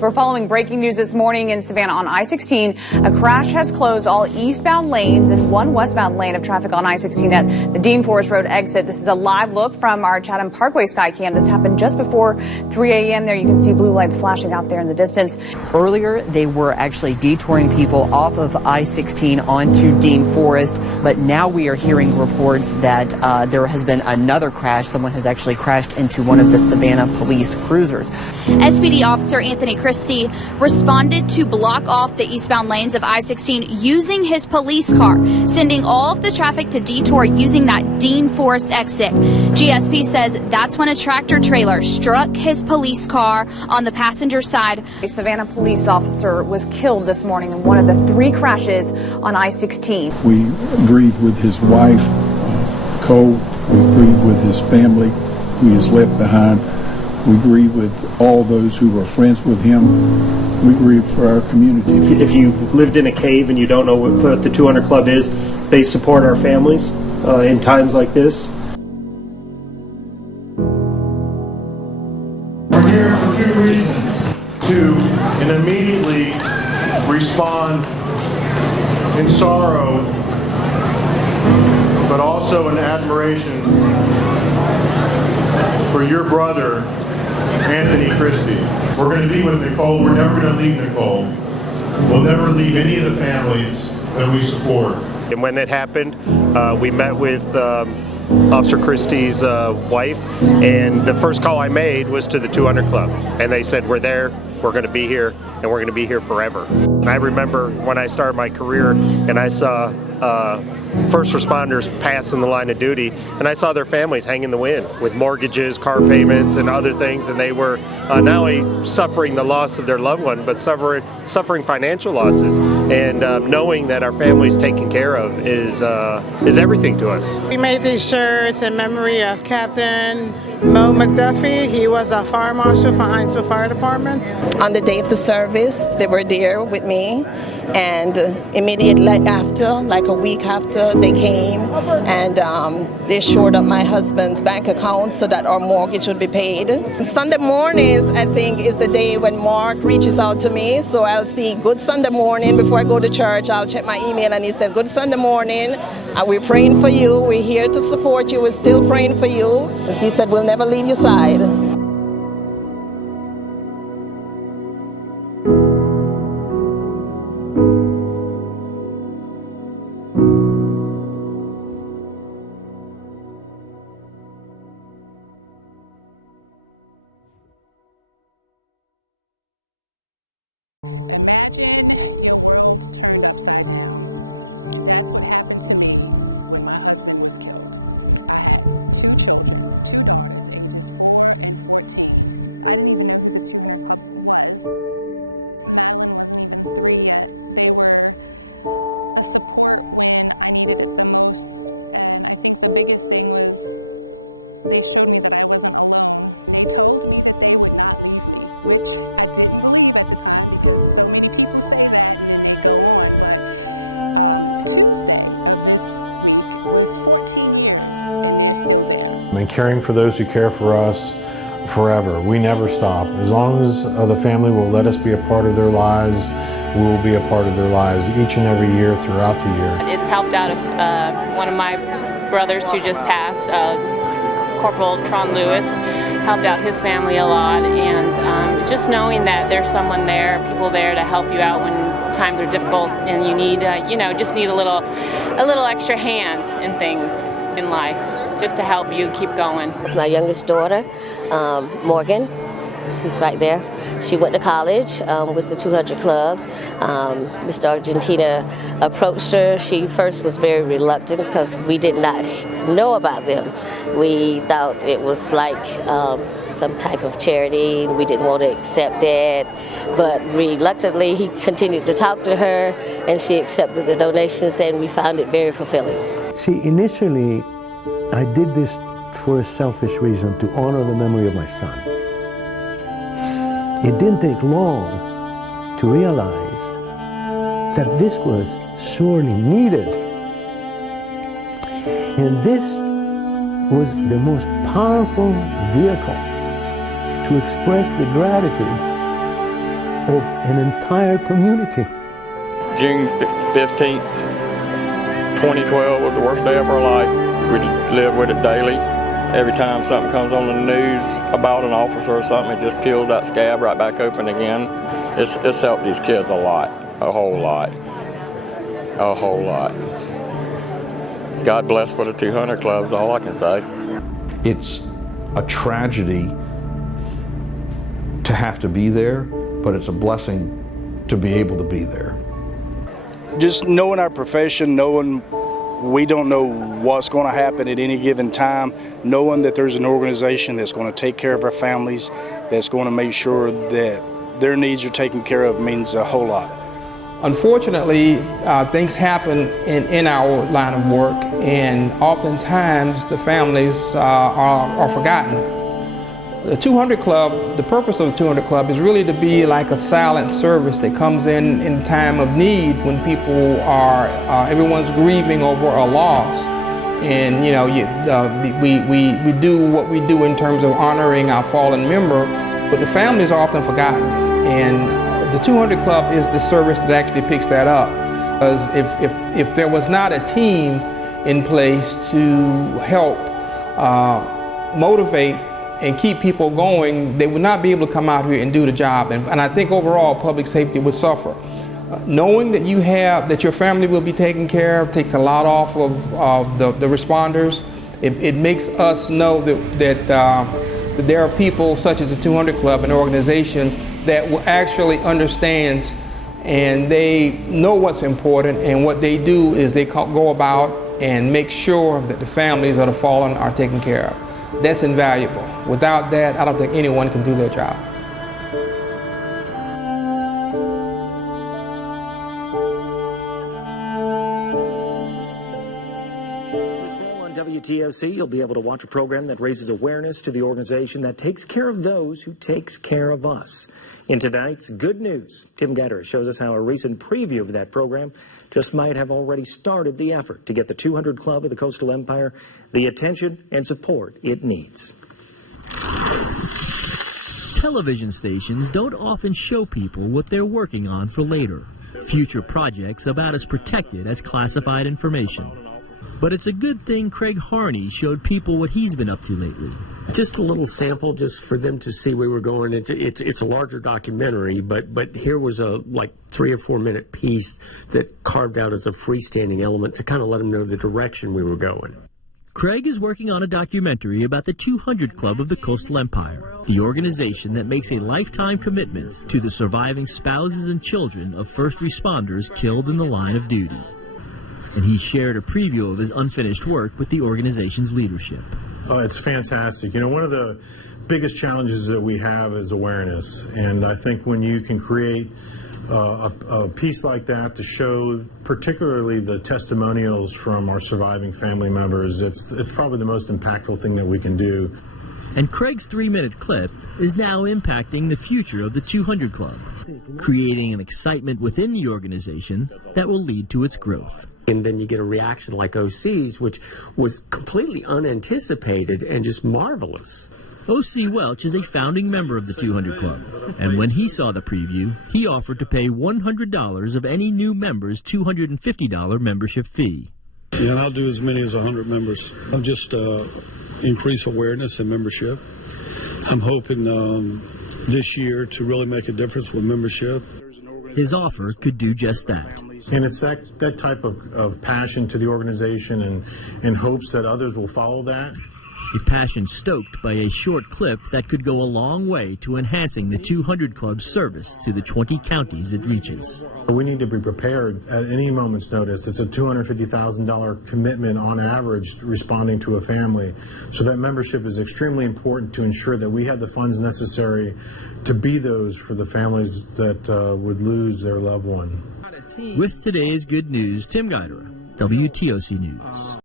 We're following breaking news this morning in Savannah on I-16. A crash has closed all eastbound lanes and one westbound lane of traffic on I-16 at the Dean Forest Road exit. This is a live look from our Chatham Parkway Skycam. This happened just before 3 a.m. There you can see blue lights flashing out there in the distance. Earlier, they were actually detouring people off of I-16 onto Dean Forest, but now we are hearing reports that there has been another crash. Someone has actually crashed into one of the Savannah police cruisers. SPD officer Anthony Christie responded to block off the eastbound lanes of I-16 using his police car, sending all of the traffic to detour using that Dean Forest exit. GSP says that's when a tractor trailer struck his police car on the passenger side. A Savannah police officer was killed this morning in one of the 3 crashes on I-16. We grieve with his wife, Cole. We grieve with his family who he has left behind. We grieve with all those who are friends with him. We grieve for our community. If you lived in a cave and you don't know what the 200 Club is, they support our families in times like this. We're here for 2 reasons. To and immediately respond in sorrow, but also in admiration for your brother, Anthony Christie. We're going to be with Nicole. We're never going to leave Nicole. We'll never leave any of the families that we support. And when it happened, we met with Officer Christie's wife, and the first call I made was to the 200 Club. And they said, we're there, we're going to be here, and we're going to be here forever. And I remember when I started my career and I saw first responders passing the line of duty, and I saw their families hang in the wind with mortgages, car payments, and other things, and they were not only suffering the loss of their loved one, but suffering financial losses. And knowing that our family's taken care of is everything to us. We made these shirts in memory of Captain Mo McDuffie. He was a fire marshal for Hinesville Fire Department. On the day of the service, they were there with me, and immediately after, like a week after, they came and they shored up my husband's bank account so that our mortgage would be paid. Sunday mornings, I think, is the day when Mark reaches out to me, so I'll see good Sunday morning before I go to church. I'll check my email and he said, good Sunday morning, we're praying for you, we're here to support you, we're still praying for you. He said, we'll never leave your side. And caring for those who care for us forever. We never stop. As long as the family will let us be a part of their lives, we will be a part of their lives each and every year throughout the year. It's helped out one of my brothers who just passed, Corporal Tron Lewis, helped out his family a lot, and just knowing that there's someone there, people there to help you out when times are difficult and you need, just need a little extra hand in things in life, just to help you keep going. My youngest daughter, Morgan, she's right there. She went to college with the 200 Club. Mr. Argentina approached her. She first was very reluctant because we did not know about them. We thought it was like some type of charity, and we didn't want to accept it. But reluctantly, he continued to talk to her, and she accepted the donations, and we found it very fulfilling. See, initially, I did this for a selfish reason, to honor the memory of my son. It didn't take long to realize that this was sorely needed. And this was the most powerful vehicle to express the gratitude of an entire community. June 15th, 2012 was the worst day of our life. We live with it daily. Every time something comes on the news about an officer or something, it just peels that scab right back open again. It's helped these kids a lot, a whole lot, a whole lot. God bless for the 200 Club is all I can say. It's a tragedy to have to be there, but it's a blessing to be able to be there. Just knowing our profession, knowing we don't know what's going to happen at any given time, knowing that there's an organization that's going to take care of our families, that's going to make sure that their needs are taken care of means a whole lot. Unfortunately, things happen in our line of work, and oftentimes the families are forgotten. The 200 Club, the purpose of the 200 Club is really to be like a silent service that comes in time of need when people are, everyone's grieving over a loss. And you know, we do what we do in terms of honoring our fallen member, but the families are often forgotten. And the 200 Club is the service that actually picks that up. Because if there was not a team in place to help motivate and keep people going, they would not be able to come out here and do the job. And I think overall public safety would suffer. Knowing that that your family will be taken care of takes a lot off of the responders. It makes us know that there are people such as the 200 Club, an organization that actually understands and they know what's important, and what they do is they go about and make sure that the families of the fallen are taken care of. That's invaluable. Without that, I don't think anyone can do their job. This fall on WTOC, you'll be able to watch a program that raises awareness to the organization that takes care of those who takes care of us. In tonight's Good News, Tim Gatter shows us how a recent preview of that program just might have already started the effort to get the 200 Club of the Coastal Empire the attention and support it needs. Television stations don't often show people what they're working on for later. Future projects about as protected as classified information. But it's a good thing Craig Harney showed people what he's been up to lately. Just a little sample just for them to see where we're going. It's a larger documentary, but here was a like 3 or 4 minute piece that carved out as a freestanding element to kind of let them know the direction we were going. Craig is working on a documentary about the 200 Club of the Coastal Empire, the organization that makes a lifetime commitment to the surviving spouses and children of first responders killed in the line of duty. And he shared a preview of his unfinished work with the organization's leadership. It's fantastic. You know, one of the biggest challenges that we have is awareness. And I think when you can create a piece like that to show particularly the testimonials from our surviving family members, it's probably the most impactful thing that we can do. And Craig's 3-minute clip is now impacting the future of the 200 Club, creating an excitement within the organization that will lead to its growth. And then you get a reaction like OC's, which was completely unanticipated and just marvelous. O.C. Welch is a founding member of the 200 Club, and when he saw the preview, he offered to pay $100 of any new member's $250 membership fee. Yeah, and I'll do as many as 100 members. I'll just increase awareness and membership. I'm hoping this year to really make a difference with membership. His offer could do just that. And it's that type of passion to the organization and hopes that others will follow that. A passion stoked by a short clip that could go a long way to enhancing the 200 Club's service to the 20 counties it reaches. We need to be prepared at any moment's notice. It's a $250,000 commitment on average responding to a family. So that membership is extremely important to ensure that we have the funds necessary to be those for the families that would lose their loved one. With today's Good News, Tim Guidera, WTOC News.